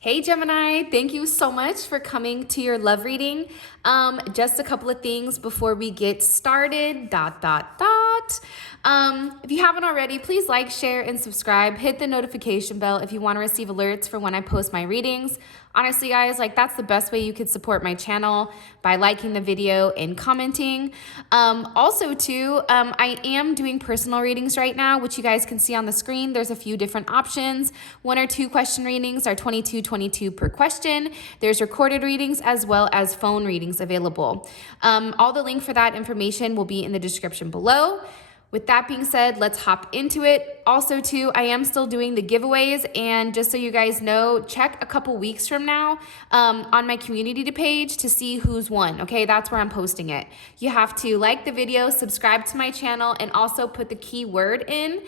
Hey Gemini, thank you so much for coming to your love reading. Just a couple of things before we get started, If you haven't already, please like, share, and subscribe. Hit the notification bell if you want to receive alerts for when I post my readings. Honestly, guys, that's the best way you could support my channel, by liking the video and commenting. Also, too, I am doing personal readings right now, which you guys can see on the screen. There's a few different options. 1 or 2 question readings are $22.22 per question. There's recorded readings as well as phone readings available. All the link for that information will be in the description below. With that being said, let's hop into it. Also, too, I am still doing the giveaways, and just so you guys know, check a couple weeks from now on my community page to see who's won, okay? That's where I'm posting it. You have to like the video, subscribe to my channel, and also put the keyword in.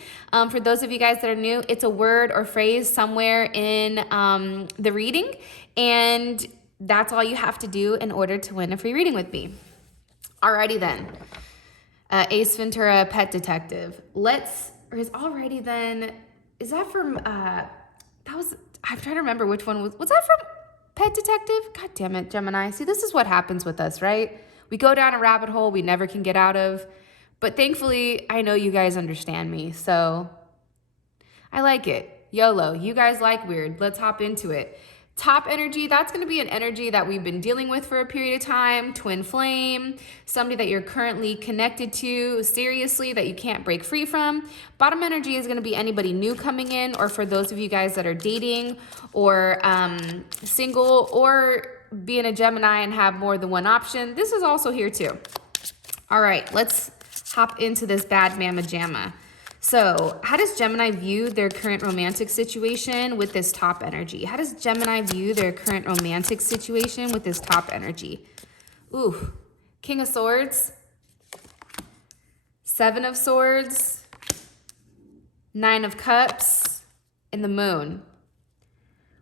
For those of you guys that are new, it's a word or phrase somewhere in the reading, and that's all you have to do in order to win a free reading with me. Alrighty then. Ace Ventura, Pet Detective. Is that from, I'm trying to remember which one was that from Pet Detective? God damn it, Gemini. See, this is what happens with us, right? We go down a rabbit hole we never can get out of. But thankfully, I know you guys understand me, so I like it. YOLO, you guys like weird. Let's hop into it. Top energy, that's going to be an energy that we've been dealing with for a period of time. Twin flame, somebody that you're currently connected to seriously that you can't break free from. Bottom energy is going to be anybody new coming in, or for those of you guys that are dating or single, or being a Gemini and have more than one option. This is also here too. All right, let's hop into this bad mama jamma. So how does Gemini view their current romantic situation with this top energy? How does Gemini view their current romantic situation with this top energy? Ooh, King of Swords, 7 of Swords, 9 of Cups, and the Moon.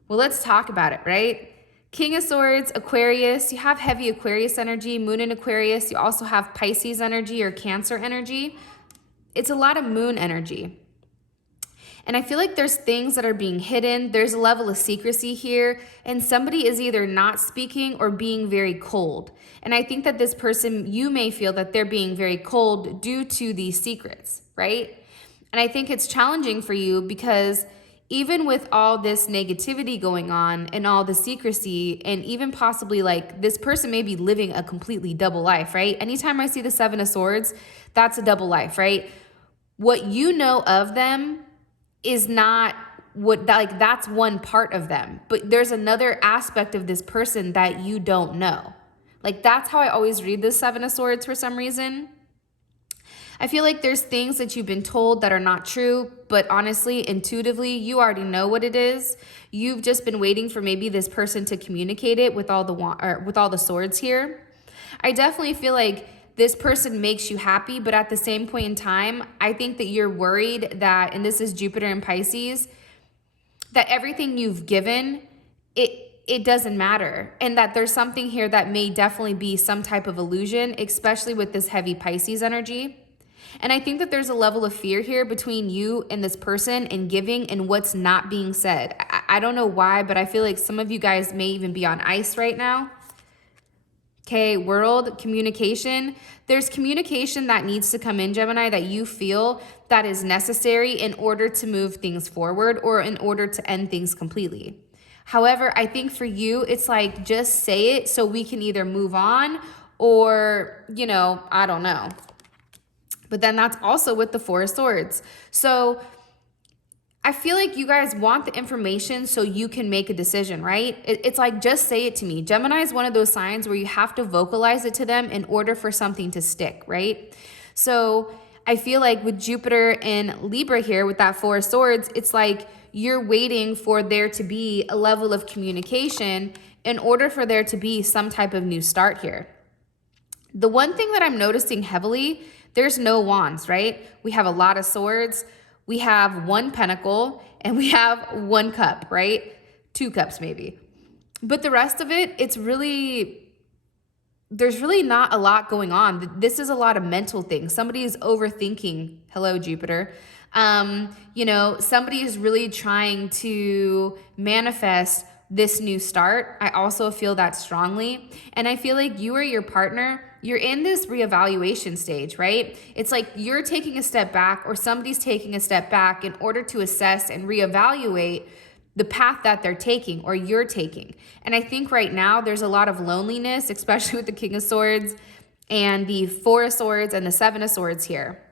Well, let's talk about it, right? King of Swords, Aquarius, you have heavy Aquarius energy, Moon in Aquarius. You also have Pisces energy or Cancer energy. It's a lot of moon energy. And I feel like there's things that are being hidden. There's a level of secrecy here, and somebody is either not speaking or being very cold. And I think that this person, you may feel that they're being very cold due to these secrets, right? And I think it's challenging for you because even with all this negativity going on and all the secrecy, and even possibly this person may be living a completely double life, right? Anytime I see the 7 of Swords, that's a double life, right? What you know of them is not that's one part of them, but there's another aspect of this person that you don't know. That's how I always read this 7 of Swords for some reason. I feel like there's things that you've been told that are not true, but honestly, intuitively, you already know what it is. You've just been waiting for maybe this person to communicate it with all the swords here. I definitely feel like this person makes you happy, but at the same point in time, I think that you're worried that, and this is Jupiter and Pisces, that everything you've given, it doesn't matter. And that there's something here that may definitely be some type of illusion, especially with this heavy Pisces energy. And I think that there's a level of fear here between you and this person and giving and what's not being said. I don't know why, but I feel like some of you guys may even be on ice right now. Okay, world communication. There's communication that needs to come in, Gemini, that you feel that is necessary in order to move things forward or in order to end things completely. However, I think for you, it's just say it so we can either move on or, I don't know. But then that's also with the 4 of Swords. So I feel like you guys want the information so you can make a decision, right? It's just say it to me. Gemini is one of those signs where you have to vocalize it to them in order for something to stick, right? So I feel like with Jupiter and Libra here with that 4 of Swords, it's you're waiting for there to be a level of communication in order for there to be some type of new start here. The one thing that I'm noticing heavily, there's no wands, right? We have a lot of swords. We have 1 pentacle and we have 1 cup, right? 2 cups maybe. But the rest of it, there's really not a lot going on. This is a lot of mental things. Somebody is overthinking. Hello, Jupiter. Somebody is really trying to manifest this new start. I also feel that strongly. And I feel like you or your partner, you're in this reevaluation stage, right? It's like you're taking a step back or somebody's taking a step back in order to assess and reevaluate the path that they're taking or you're taking. And I think right now there's a lot of loneliness, especially with the King of Swords and the Four of Swords and the Seven of Swords here.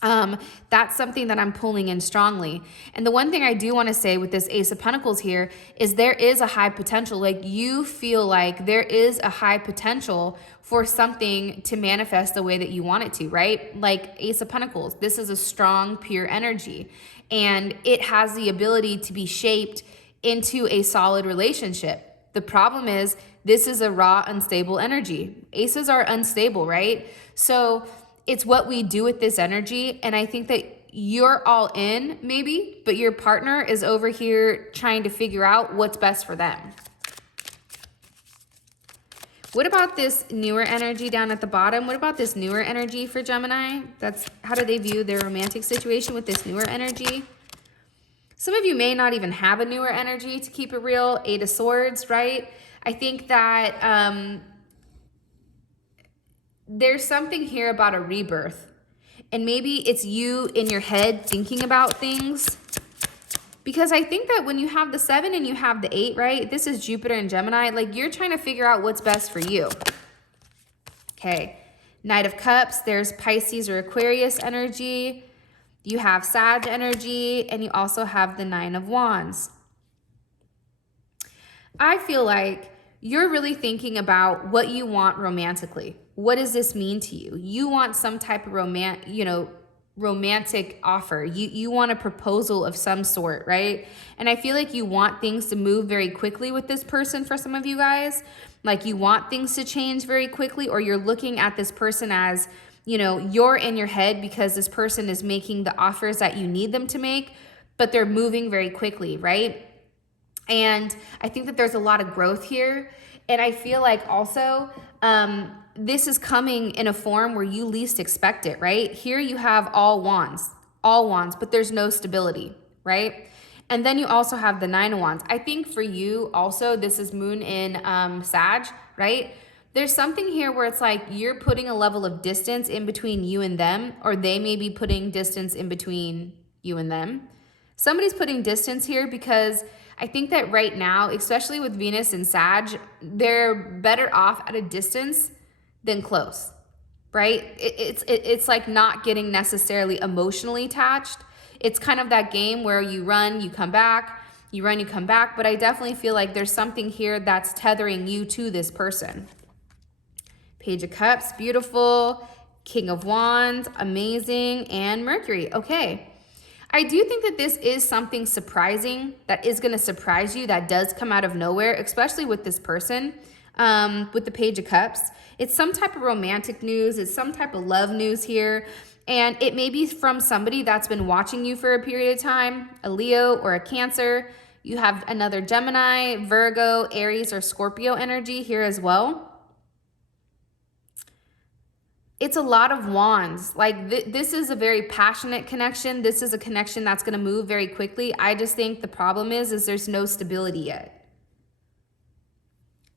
That's something that I'm pulling in strongly. And the one thing I do want to say with this Ace of Pentacles here is there is a high potential. Like you feel like there is a high potential for something to manifest the way that you want it to, right? Like Ace of Pentacles, this is a strong, pure energy, and it has the ability to be shaped into a solid relationship. The problem is this is a raw, unstable energy. Aces are unstable, right? So it's what we do with this energy. And I think that you're all in maybe, but your partner is over here trying to figure out what's best for them. What about this newer energy down at the bottom? What about this newer energy for Gemini? How do they view their romantic situation with this newer energy? Some of you may not even have a newer energy, to keep it real. Eight of Swords, right? I think that there's something here about a rebirth. And maybe it's you in your head thinking about things. Because I think that when you have the 7 and you have the 8, right? This is Jupiter and Gemini. Like you're trying to figure out what's best for you. Okay. Knight of Cups. There's Pisces or Aquarius energy. You have Sag energy. And you also have the 9 of Wands. I feel like you're really thinking about what you want romantically. What does this mean to you? You want some type of romantic offer. You want a proposal of some sort, right? And I feel like you want things to move very quickly with this person for some of you guys. Like you want things to change very quickly, or you're looking at this person as, you're in your head because this person is making the offers that you need them to make, but they're moving very quickly, right? And I think that there's a lot of growth here. And I feel like also, this is coming in a form where you least expect it, right? Here you have all wands, but there's no stability, right? And then you also have the 9 of Wands. I think for you also, this is moon in Sag, right? There's something here where it's like you're putting a level of distance in between you and them, or they may be putting distance in between you and them. Somebody's putting distance here because I think that right now, especially with Venus and Sag, they're better off at a distance than close, right? It's like not getting necessarily emotionally attached. It's kind of that game where you run, you come back, you run, you come back. But I definitely feel like there's something here that's tethering you to this person. Page of Cups, beautiful. King of Wands, amazing. And Mercury, okay. I do think that this is something surprising that is going to surprise you, that does come out of nowhere, especially with this person, with the Page of Cups. It's some type of romantic news. It's some type of love news here. And it may be from somebody that's been watching you for a period of time, a Leo or a Cancer. You have another Gemini, Virgo, Aries, or Scorpio energy here as well. It's a lot of wands. Like this is a very passionate connection. This is a connection that's going to move very quickly. I just think the problem is there's no stability yet.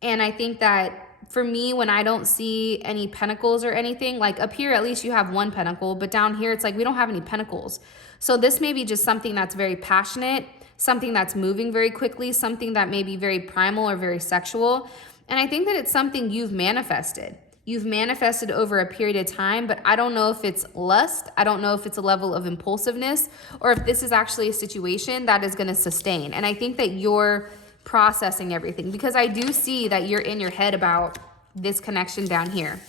And I think that for me, when I don't see any pentacles or anything, like up here, at least you have one pentacle, but down here, it's like we don't have any pentacles. So this may be just something that's very passionate, something that's moving very quickly, something that may be very primal or very sexual. And I think that it's something you've manifested. You've manifested over a period of time, but I don't know if it's lust. I don't know if it's a level of impulsiveness, or if this is actually a situation that is going to sustain. And I think that you're processing everything, because I do see that you're in your head about this connection down here,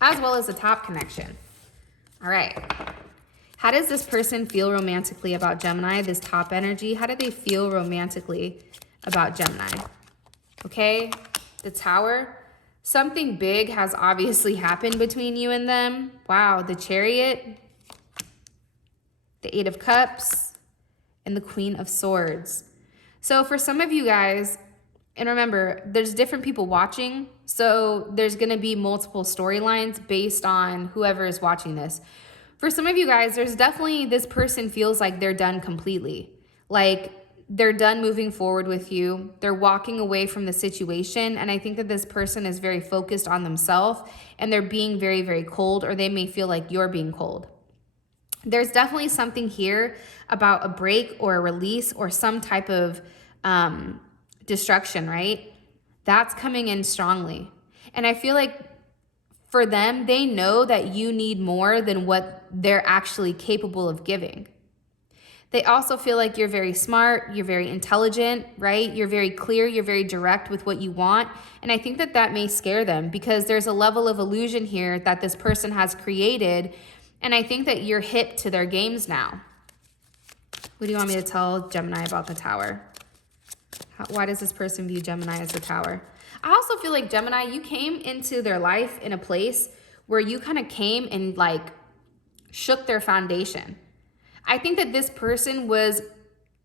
as well as the top connection. All right. How does this person feel romantically about Gemini, this top energy? How do they feel romantically about Gemini? Okay, the Tower. Something big has obviously happened between you and them. Wow, the Chariot, the Eight of Cups, and the Queen of Swords. So for some of you guys, and remember, there's different people watching, so there's going to be multiple storylines based on whoever is watching this. For some of you guys, there's definitely this person feels like they're done completely. Like they're done moving forward with you. They're walking away from the situation. And I think that this person is very focused on themselves and they're being very, very cold, or they may feel like you're being cold. There's definitely something here about a break or a release or some type of destruction, right? That's coming in strongly. And I feel like for them, they know that you need more than what they're actually capable of giving. They also feel like you're very smart, you're very intelligent, right? You're very clear, you're very direct with what you want. And I think that that may scare them because there's a level of illusion here that this person has created. And I think that you're hip to their games now. What do you want me to tell Gemini about the Tower? Why does this person view Gemini as the Tower? I also feel like Gemini, you came into their life in a place where you kind of came and like shook their foundation. I think that this person was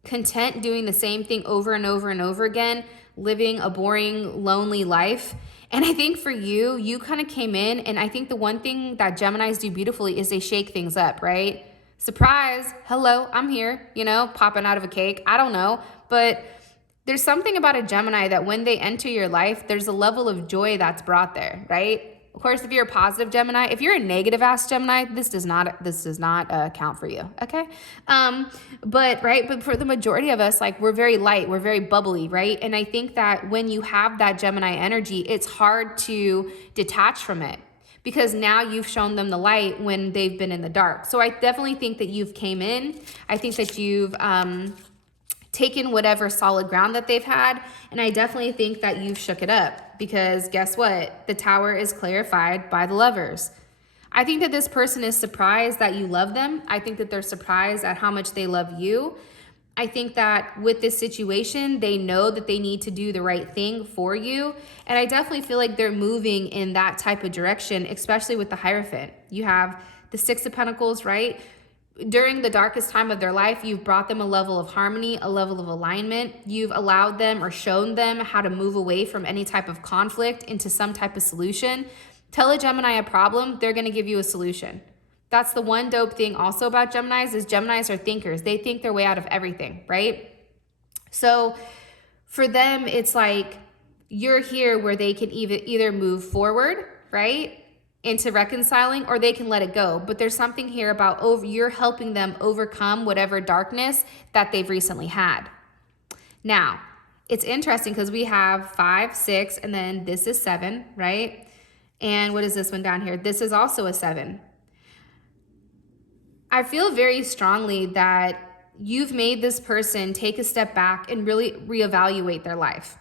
content doing the same thing over and over and over again, living a boring, lonely life. And I think for you, you kind of came in, and I think the one thing that Geminis do beautifully is they shake things up, right? Surprise, hello, I'm here, popping out of a cake. I don't know, but there's something about a Gemini that when they enter your life, there's a level of joy that's brought there, right? Of course, if you're a positive Gemini, if you're a negative ass Gemini, this does not count for you, okay? But for the majority of us, like we're very light, we're very bubbly, right? And I think that when you have that Gemini energy, it's hard to detach from it because now you've shown them the light when they've been in the dark. So I definitely think that you've came in. I think that you've taken whatever solid ground that they've had. And I definitely think that you've shook it up because guess what? The Tower is clarified by the Lovers. I think that this person is surprised that you love them. I think that they're surprised at how much they love you. I think that with this situation, they know that they need to do the right thing for you. And I definitely feel like they're moving in that type of direction, especially with the Hierophant. You have the Six of Pentacles, right? During the darkest time of their life, you've brought them a level of harmony, a level of alignment. You've allowed them or shown them how to move away from any type of conflict into some type of solution. Tell a Gemini a problem, they're going to give you a solution. That's the one dope thing also about Geminis is Geminis are thinkers. They think their way out of everything, right? So for them, it's like you're here where they can either move forward, right? Into reconciling, or they can let it go. But there's something here about you're helping them overcome whatever darkness that they've recently had. Now, it's interesting because we have 5, 6, and then this is 7, right? And what is this one down here? This is also a 7. I feel very strongly that you've made this person take a step back and really reevaluate their life.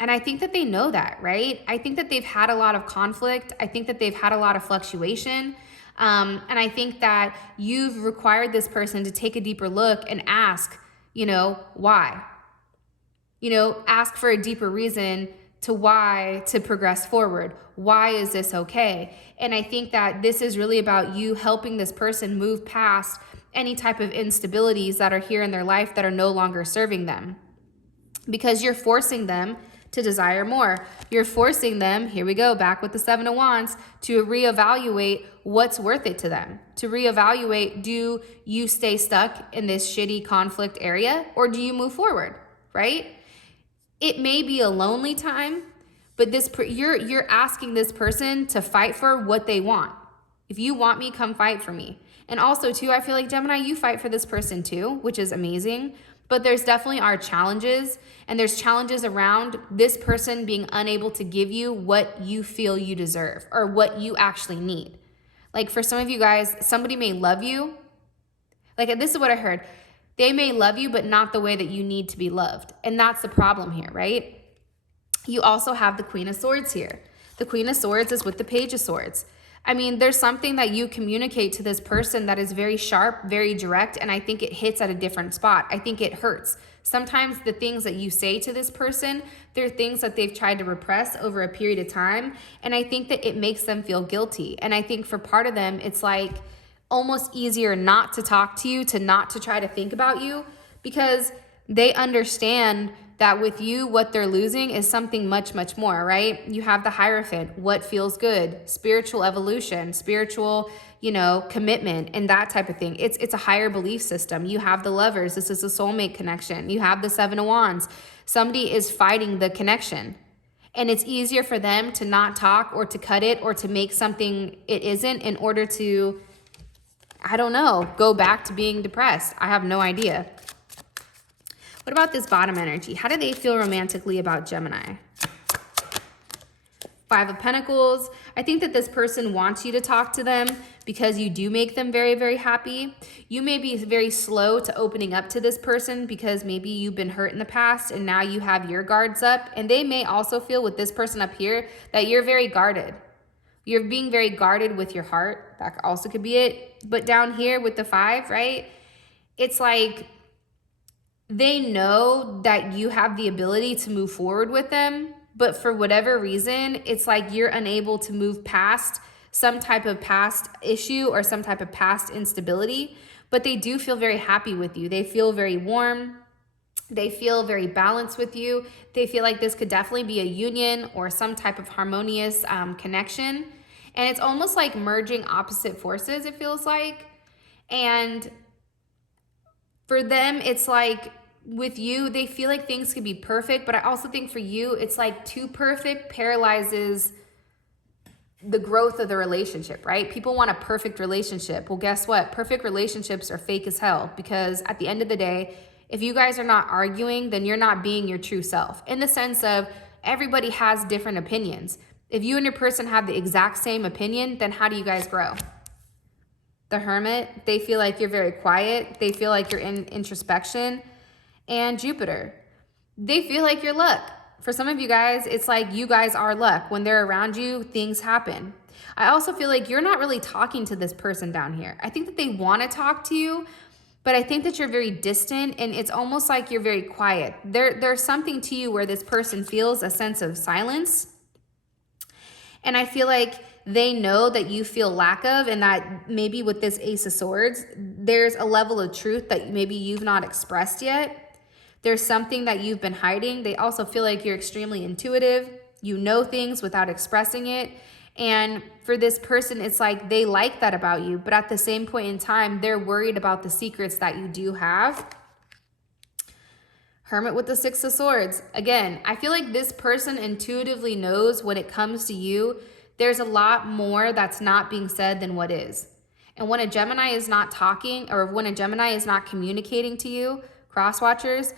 And I think that they know that, right? I think that they've had a lot of conflict. I think that they've had a lot of fluctuation. And I think that you've required this person to take a deeper look and ask, why? Ask for a deeper reason to why to progress forward. Why is this okay? And I think that this is really about you helping this person move past any type of instabilities that are here in their life that are no longer serving them. Because you're forcing them to desire more. You're forcing them, here we go, back with the 7 of Wands, to reevaluate what's worth it to them. To reevaluate, do you stay stuck in this shitty conflict area or do you move forward, right? It may be a lonely time, but you're asking this person to fight for what they want. If you want me, come fight for me. And also too, I feel like Gemini, you fight for this person too, which is amazing. But there's definitely are challenges, and there's challenges around this person being unable to give you what you feel you deserve or what you actually need. Like for some of you guys, somebody may love you. Like this is what I heard. They may love you, but not the way that you need to be loved. And that's the problem here, right? You also have the Queen of Swords here. The Queen of Swords is with the Page of Swords. I mean, there's something that you communicate to this person that is very sharp, very direct, and I think it hits at a different spot. I think it hurts. Sometimes the things that you say to this person, they're things that they've tried to repress over a period of time, and I think that it makes them feel guilty. And I think for part of them, it's like almost easier not to talk to you, to not to try to think about you, because they understand that with you, what they're losing is something much, much more, right? You have the Hierophant, what feels good, spiritual evolution, spiritual, commitment, and that type of thing. It's a higher belief system. You have the Lovers. This is a soulmate connection. You have the Seven of Wands. Somebody is fighting the connection. And it's easier for them to not talk or to cut it or to make something it isn't in order to, I don't know, go back to being depressed. I have no idea. What about this bottom energy? How do they feel romantically about Gemini? Five of Pentacles. I think that this person wants you to talk to them because you do make them very, very happy. You may be very slow to opening up to this person because maybe you've been hurt in the past and now you have your guards up. And they may also feel with this person up here that you're very guarded. You're being very guarded with your heart. That also could be it. But down here with the 5, right? It's like they know that you have the ability to move forward with them, but for whatever reason, it's like you're unable to move past some type of past issue or some type of past instability, but they do feel very happy with you. They feel very warm. They feel very balanced with you. They feel like this could definitely be a union or some type of harmonious connection. And it's almost like merging opposite forces, it feels like. And for them, it's like with you, they feel like things could be perfect. But I also think for you, it's like too perfect paralyzes the growth of the relationship, right? People want a perfect relationship. Well, guess what? Perfect relationships are fake as hell because at the end of the day, if you guys are not arguing, then you're not being your true self. In the sense of everybody has different opinions. If you and your person have the exact same opinion, then how do you guys grow? The Hermit, they feel like you're very quiet. They feel like you're in introspection. And Jupiter, they feel like you're luck. For some of you guys, it's like you guys are luck. When they're around you, things happen. I also feel like you're not really talking to this person down here. I think that they want to talk to you, but I think that you're very distant and it's almost like you're very quiet. There's something to you where this person feels a sense of silence. And I feel like they know that you feel lack of, and that maybe with this Ace of Swords, there's a level of truth that maybe you've not expressed yet. There's something that you've been hiding. They also feel like you're extremely intuitive. You know things without expressing it. And for this person, it's like they like that about you. But at the same point in time, they're worried about the secrets that you do have. Hermit with the Six of Swords. Again, I feel like this person intuitively knows when it comes to you, there's a lot more that's not being said than what is. And when a Gemini is not talking, or when a Gemini is not communicating to you, cross watchers,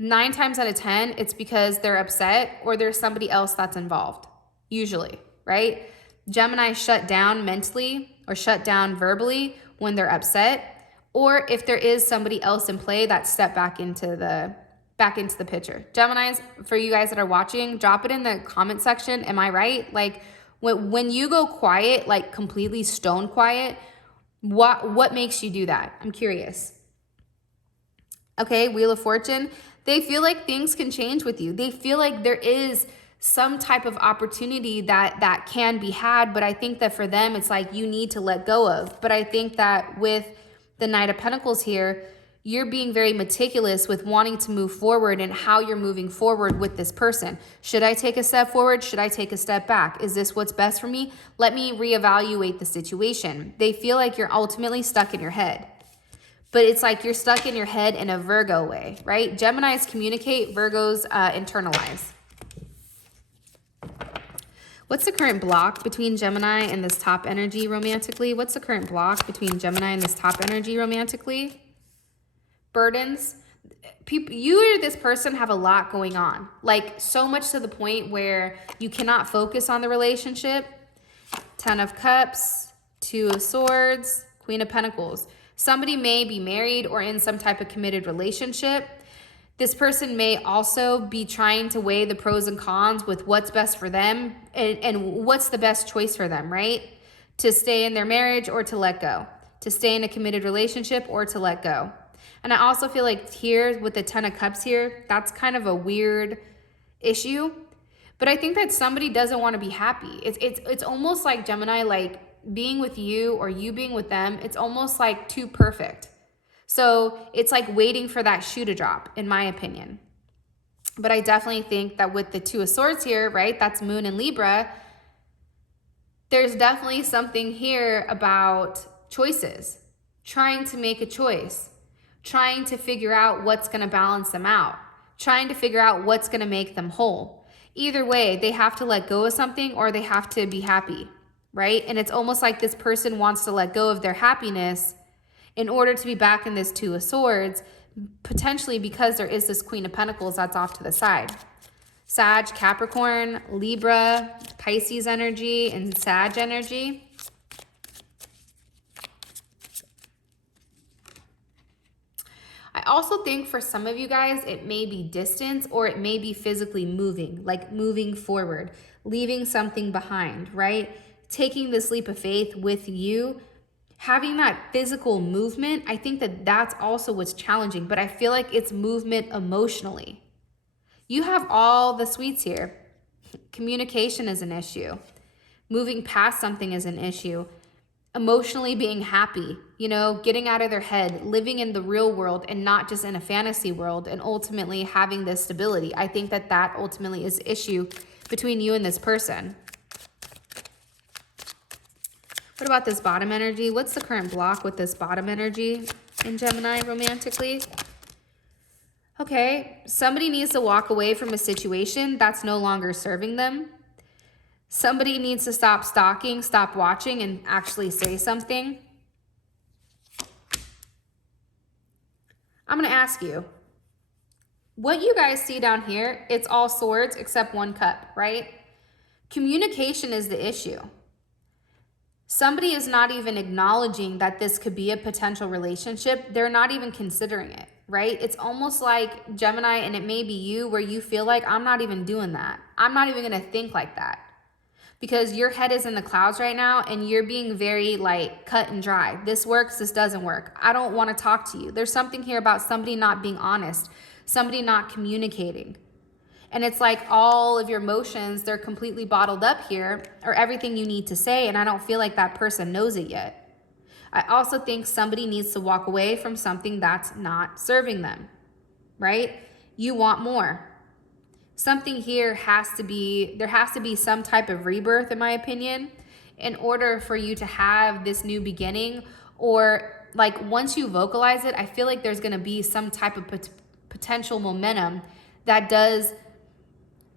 9 times out of 10, it's because they're upset or there's somebody else that's involved, usually, right? Gemini shut down mentally or shut down verbally when they're upset, or if there is somebody else in play that stepped back into the picture. Geminis, for you guys that are watching, drop it in the comment section. Am I right? Like when you go quiet, like completely stone quiet, what makes you do that? I'm curious. Okay, Wheel of Fortune. They feel like things can change with you. They feel like there is some type of opportunity that can be had, but I think that for them, it's like you need to let go of. But I think that with the Knight of Pentacles here, you're being very meticulous with wanting to move forward and how you're moving forward with this person. Should I take a step forward? Should I take a step back? Is this what's best for me? Let me reevaluate the situation. They feel like you're ultimately stuck in your head. But it's like you're stuck in your head in a Virgo way, right? Geminis communicate, Virgos internalize. What's the current block between Gemini and this top energy romantically? What's the current block between Gemini and this top energy romantically? Burdens. People, you or this person have a lot going on. Like so much to the point where you cannot focus on the relationship. 10 of Cups, 2 of Swords, Queen of Pentacles. Somebody may be married or in some type of committed relationship. This person may also be trying to weigh the pros and cons with what's best for them and what's the best choice for them, right? To stay in their marriage or to let go. To stay in a committed relationship or to let go. And I also feel like here with the 10 of Cups here, that's kind of a weird issue. But I think that somebody doesn't want to be happy. It's almost like Gemini, like being with you or you being with them, it's almost like too perfect. So it's like waiting for that shoe to drop, in my opinion. But I definitely think that with the Two of Swords here, right, that's Moon and Libra, there's definitely something here about choices, trying to make a choice, trying to figure out what's going to balance them out, trying to figure out what's going to make them whole. Either way, they have to let go of something or they have to be happy, right? And it's almost like this person wants to let go of their happiness in order to be back in this Two of Swords, potentially because there is this Queen of Pentacles that's off to the side. Sag, Capricorn, Libra, Pisces energy, and Sag energy. I also think for some of you guys, it may be distance or it may be physically moving, like moving forward, leaving something behind, right? Taking this leap of faith with you, having that physical movement. I think that that's also what's challenging, but I feel like it's movement emotionally. You have all the sweets here. Communication is an issue. Moving past something is an issue. Emotionally being happy, you know, getting out of their head, living in the real world and not just in a fantasy world, and ultimately having this stability. I think that that ultimately is the issue between you and this person. What about this bottom energy? What's the current block with this bottom energy in Gemini romantically? Okay, somebody needs to walk away from a situation that's no longer serving them. Somebody needs to stop stalking, stop watching, and actually say something. I'm going to ask you, what you guys see down here, it's all swords except one cup, right? Communication is the issue. Somebody is not even acknowledging that this could be a potential relationship. They're not even considering it, right? It's almost like Gemini, and it may be you, where you feel like, I'm not even doing that. I'm not even going to think like that. Because your head is in the clouds right now and you're being very like cut and dry. This works, this doesn't work. I don't want to talk to you. There's something here about somebody not being honest, somebody not communicating. And it's like all of your emotions, they're completely bottled up here, or everything you need to say, and I don't feel like that person knows it yet. I also think somebody needs to walk away from something that's not serving them, right? You want more. Something here there has to be some type of rebirth, in my opinion, in order for you to have this new beginning. Or like once you vocalize it, I feel like there's going to be some type of potential momentum that does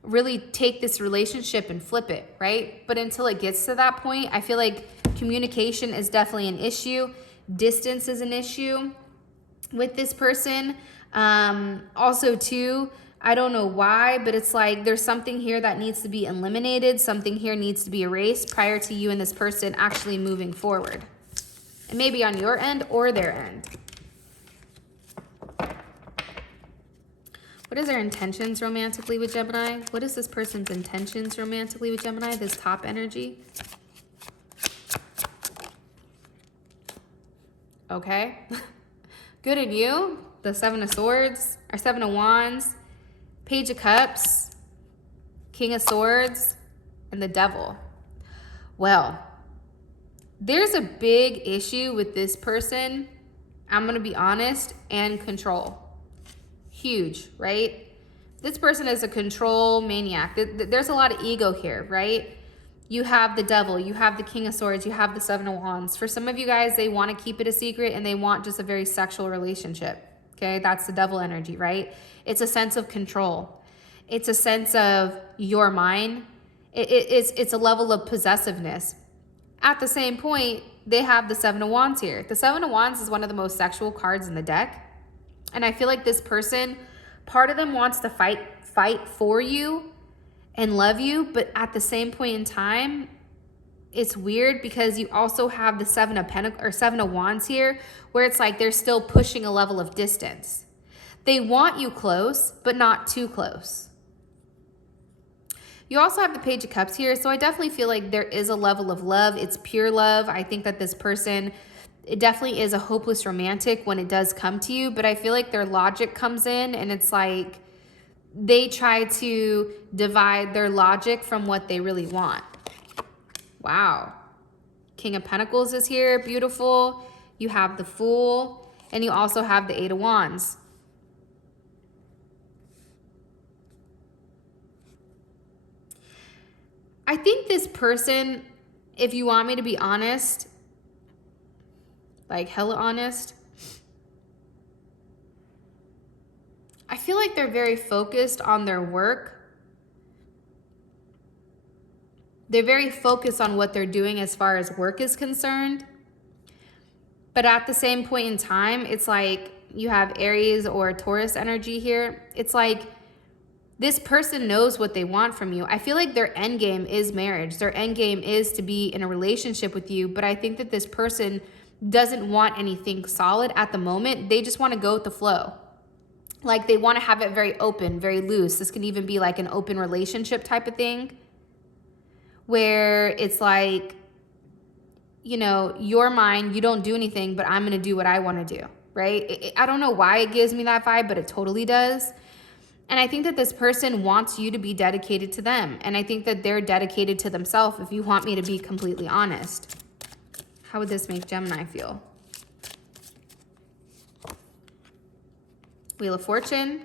really take this relationship and flip it, right? But until it gets to that point, I feel like communication is definitely an issue. Distance is an issue with this person. Also too, I don't know why, but it's like there's something here that needs to be eliminated. Something here needs to be erased prior to you and this person actually moving forward. And maybe on your end or their end. What is their intentions romantically with Gemini? What is this person's intentions romantically with Gemini, this top energy? Okay. Good in you. The Seven of Swords, or Seven of Wands, Page of Cups, King of Swords, and the Devil. Well, there's a big issue with this person, I'm going to be honest, and control. Huge, right? This person is a control maniac. There's a lot of ego here, right? You have the Devil, you have the King of Swords, you have the Seven of Wands. For some of you guys, they want to keep it a secret and they want just a very sexual relationship. Okay, that's the Devil energy, right? It's a sense of control. It's a sense of you're mine. It's a level of possessiveness. At the same point, they have the Seven of Wands here. The Seven of Wands is one of the most sexual cards in the deck. And I feel like this person, part of them wants to fight for you and love you, but at the same point in time, it's weird because you also have the Seven of Wands here, where it's like they're still pushing a level of distance. They want you close, but not too close. You also have the Page of Cups here, so I definitely feel like there is a level of love. It's pure love. I think that this person, it definitely is a hopeless romantic when it does come to you, but I feel like their logic comes in and it's like they try to divide their logic from what they really want. Wow. King of Pentacles is here, beautiful. You have the Fool, and you also have the Eight of Wands. I think this person, if you want me to be honest, like hella honest, I feel like they're very focused on their work. They're very focused on what they're doing as far as work is concerned. But at the same point in time, it's like you have Aries or Taurus energy here. It's like this person knows what they want from you. I feel like their end game is marriage. Their end game is to be in a relationship with you. But I think that this person doesn't want anything solid at the moment. They just want to go with the flow. Like they want to have it very open, very loose. This can even be like an open relationship type of thing, where it's like, you know, you're mine, you don't do anything, but I'm going to do what I want to do, right? I don't know why it gives me that vibe, but it totally does. And I think that this person wants you to be dedicated to them. And I think that they're dedicated to themselves, if you want me to be completely honest. How would this make Gemini feel? Wheel of Fortune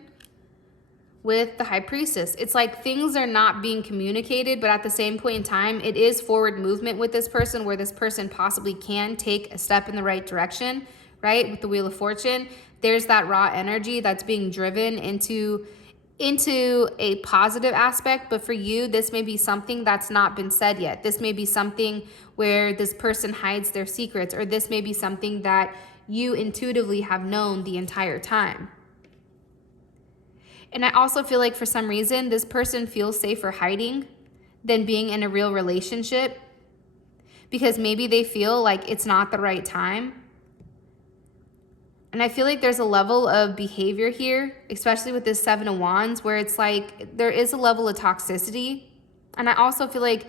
with the High Priestess. It's like things are not being communicated, but at the same point in time, it is forward movement with this person, where this person possibly can take a step in the right direction, right? With the Wheel of Fortune, there's that raw energy that's being driven into a positive aspect. But for you, this may be something that's not been said yet. This may be something where this person hides their secrets, or this may be something that you intuitively have known the entire time. And I also feel like for some reason, this person feels safer hiding than being in a real relationship, because maybe they feel like it's not the right time. And I feel like there's a level of behavior here, especially with this Seven of Wands, where it's like there is a level of toxicity. And I also feel like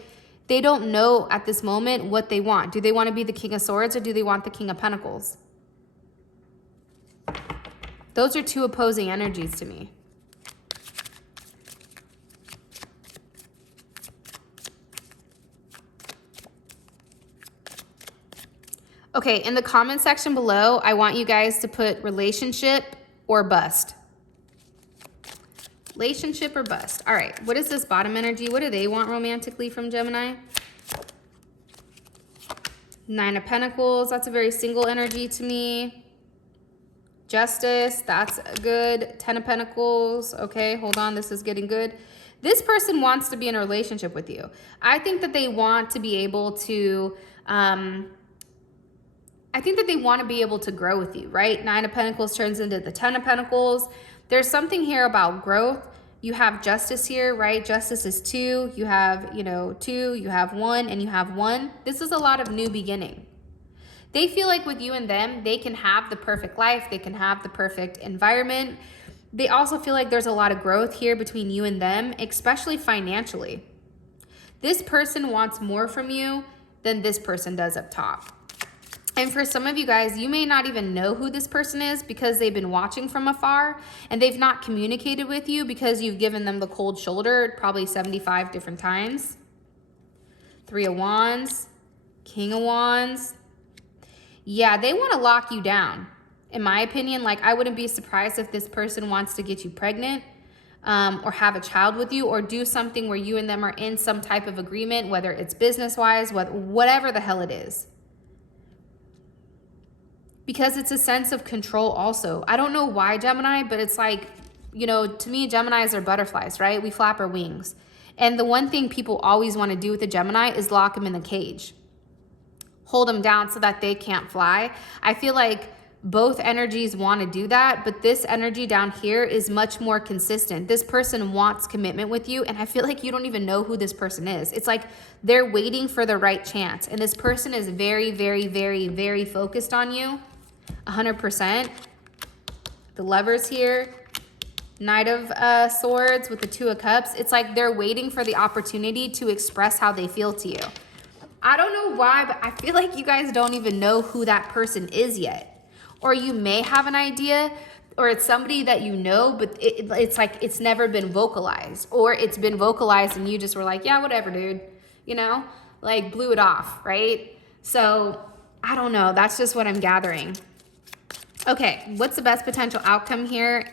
they don't know at this moment what they want. Do they want to be the King of Swords, or do they want the King of Pentacles? Those are two opposing energies to me. Okay, in the comment section below, I want you guys to put relationship or bust. Relationship or bust. All right, what is this bottom energy? What do they want romantically from Gemini? Nine of Pentacles, that's a very single energy to me. Justice, that's good. Ten of Pentacles, okay, hold on, this is getting good. This person wants to be in a relationship with you. I think that they want to be able to, grow with you, right? Nine of Pentacles turns into the Ten of Pentacles. There's something here about growth. You have Justice here, right? Justice is two. You have, two, you have one, and you have one. This is a lot of new beginning. They feel like with you and them, they can have the perfect life. They can have the perfect environment. They also feel like there's a lot of growth here between you and them, especially financially. This person wants more from you than this person does up top. And for some of you guys, you may not even know who this person is, because they've been watching from afar and they've not communicated with you because you've given them the cold shoulder probably 75 different times. Three of Wands, King of Wands. Yeah, they want to lock you down. In my opinion, like, I wouldn't be surprised if this person wants to get you pregnant, or have a child with you, or do something where you and them are in some type of agreement, whether it's business-wise, whatever the hell it is. Because it's a sense of control also. I don't know why, Gemini, but it's like, to me, Geminis are butterflies, right? We flap our wings. And the one thing people always want to do with a Gemini is lock them in the cage. Hold them down so that they can't fly. I feel like both energies want to do that, but this energy down here is much more consistent. This person wants commitment with you, and I feel like you don't even know who this person is. It's like they're waiting for the right chance, and this person is very, very, very, very focused on you. 100%. The Lovers here, Knight of Swords with the Two of Cups. It's like they're waiting for the opportunity to express how they feel to you. I don't know why, but I feel like you guys don't even know who that person is yet. Or you may have an idea, or it's somebody that you know, but it's like it's never been vocalized. Or it's been vocalized and you just were like, yeah, whatever, dude. Like blew it off, right? So I don't know. That's just what I'm gathering. Okay, what's the best potential outcome here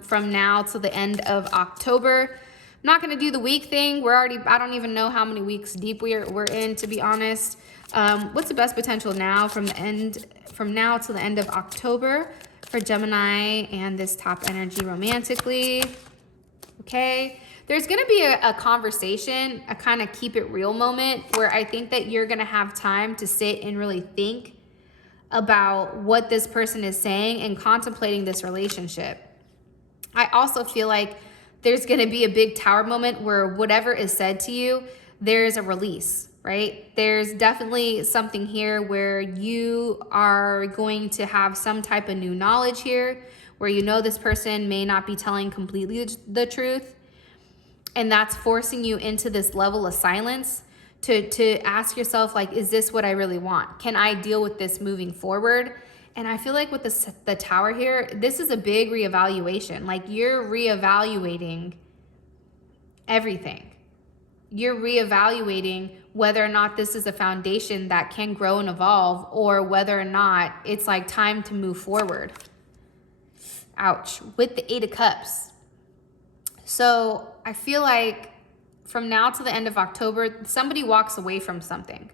from now to the end of October? not going to do the week thing. I don't even know how many weeks deep we're in, to be honest. What's the best potential now from now till the end of October for Gemini and this top energy romantically? Okay. There's going to be a conversation, a kind of keep it real moment where I think that you're going to have time to sit and really think about what this person is saying and contemplating this relationship. I also feel like there's going to be a big tower moment where whatever is said to you, there's a release, right? There's definitely something here where you are going to have some type of new knowledge here, where you know this person may not be telling completely the truth. And that's forcing you into this level of silence to ask yourself, like, is this what I really want? Can I deal with this moving forward? And I feel like with the tower here, this is a big reevaluation. Like, you're reevaluating everything. You're reevaluating whether or not this is a foundation that can grow and evolve, or whether or not it's like time to move forward. Ouch. With the 8 of Cups. So I feel like from now to the end of October, somebody walks away from something.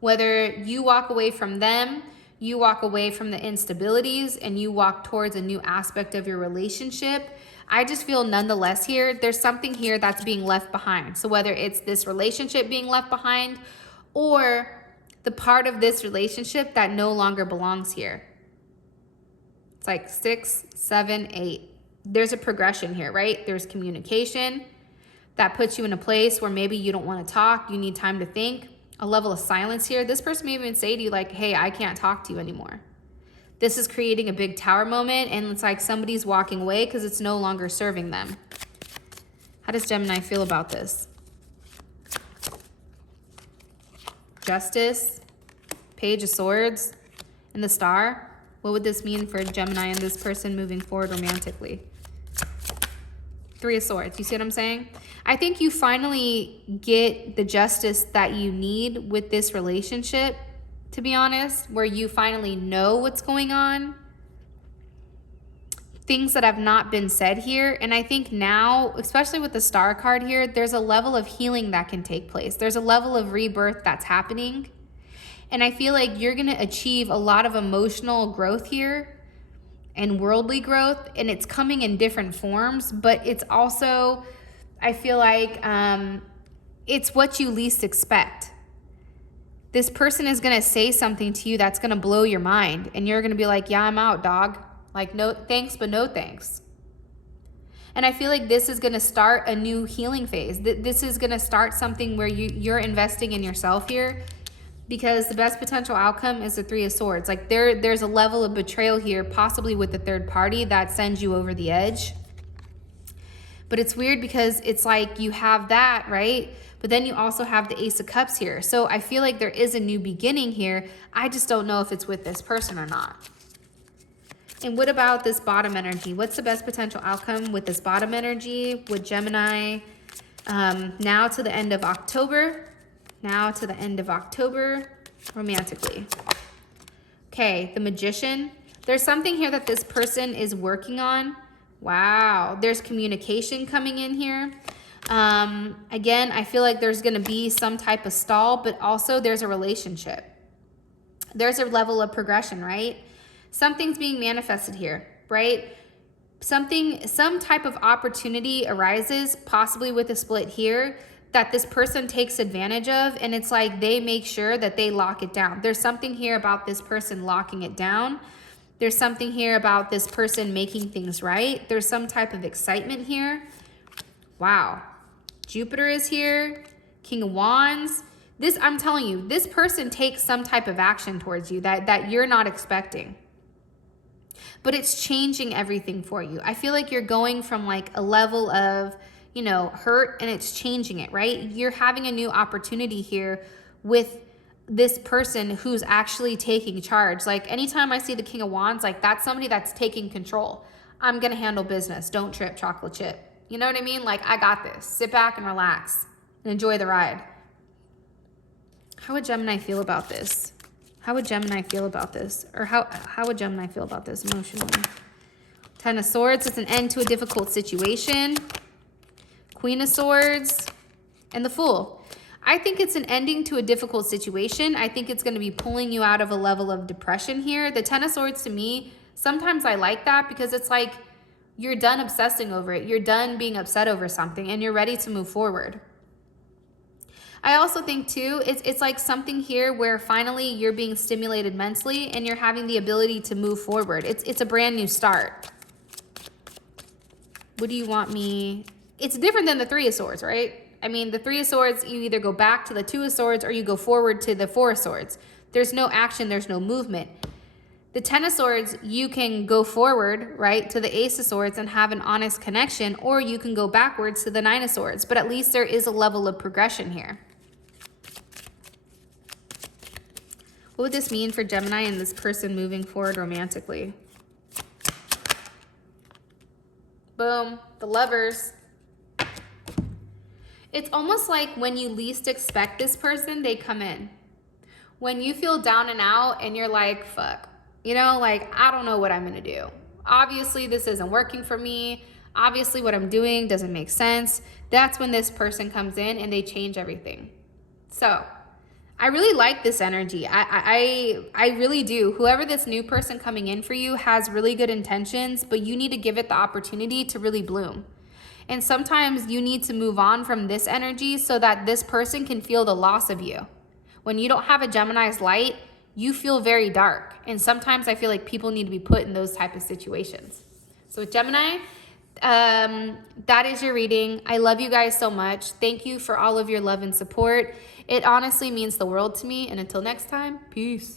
Whether you walk away from them, you walk away from the instabilities, and you walk towards a new aspect of your relationship. I just feel nonetheless here, there's something here that's being left behind. So whether it's this relationship being left behind, or the part of this relationship that no longer belongs here. It's like 6, 7, 8. There's a progression here, right? There's communication that puts you in a place where maybe you don't want to talk. You need time to think. A level of silence here. This person may even say to you like, hey, I can't talk to you anymore. This is creating a big tower moment, and it's like somebody's walking away because it's no longer serving them. How does Gemini feel about this? Justice, Page of Swords, and the Star. What would this mean for Gemini and this person moving forward romantically? 3 of Swords. You see what I'm saying? I think you finally get the justice that you need with this relationship, to be honest, where you finally know what's going on. Things that have not been said here. And I think now, especially with the Star card here, there's a level of healing that can take place. There's a level of rebirth that's happening. And I feel like you're going to achieve a lot of emotional growth here and worldly growth, and it's coming in different forms, but it's also, I feel like it's what you least expect. This person is going to say something to you that's going to blow your mind, and you're going to be like, yeah, I'm out, dog. Like, no thanks, but no thanks. And I feel like this is going to start a new healing phase. This is going to start something where you're investing in yourself here, because the best potential outcome is the 3 of Swords. Like, there's a level of betrayal here, possibly with the third party, that sends you over the edge. But it's weird because it's like you have that, right? But then you also have the Ace of Cups here. So I feel like there is a new beginning here. I just don't know if it's with this person or not. And what about this bottom energy? What's the best potential outcome with this bottom energy with Gemini now to the end of October? Now to the end of October, romantically. Okay, the Magician. There's something here that this person is working on. Wow, there's communication coming in here. Again, I feel like there's gonna be some type of stall, but also there's a relationship. There's a level of progression, right? Something's being manifested here, right? Some type of opportunity arises, possibly with a split here, that this person takes advantage of, and it's like they make sure that they lock it down. There's something here about this person locking it down. There's something here about this person making things right. There's some type of excitement here. Wow. Jupiter is here. King of Wands. This, I'm telling you, this person takes some type of action towards you that you're not expecting. But it's changing everything for you. I feel like you're going from like a level of, you know, hurt, and it's changing it, right? You're having a new opportunity here with this person who's actually taking charge. Like, anytime I see the King of Wands, like, that's somebody that's taking control. I'm gonna handle business. Don't trip, chocolate chip. You know what I mean? Like, I got this. Sit back and relax and enjoy the ride. How would Gemini feel about this? How would Gemini feel about this? Or how would Gemini feel about this emotionally? 10 of Swords. It's an end to a difficult situation. Queen of Swords, and the Fool. I think it's an ending to a difficult situation. I think it's going to be pulling you out of a level of depression here. The Ten of Swords, to me, sometimes I like that because it's like you're done obsessing over it. You're done being upset over something and you're ready to move forward. I also think too, it's like something here where finally you're being stimulated mentally and you're having the ability to move forward. It's a brand new start. What do you want me? It's different than the Three of Swords, right? I mean, the Three of Swords, you either go back to the Two of Swords or you go forward to the Four of Swords. There's no action, there's no movement. The Ten of Swords, you can go forward, right, to the Ace of Swords and have an honest connection, or you can go backwards to the Nine of Swords, but at least there is a level of progression here. What would this mean for Gemini and this person moving forward romantically? Boom, the Lovers. It's almost like when you least expect this person, they come in. When you feel down and out and you're like, fuck, you know, like, I don't know what I'm gonna do. Obviously, this isn't working for me. Obviously, what I'm doing doesn't make sense. That's when this person comes in and they change everything. So, I really like this energy. I really do. Whoever this new person coming in for you has really good intentions, but you need to give it the opportunity to really bloom. And sometimes you need to move on from this energy so that this person can feel the loss of you. When you don't have a Gemini's light, you feel very dark. And sometimes I feel like people need to be put in those type of situations. So with Gemini, that is your reading. I love you guys so much. Thank you for all of your love and support. It honestly means the world to me. And until next time, peace.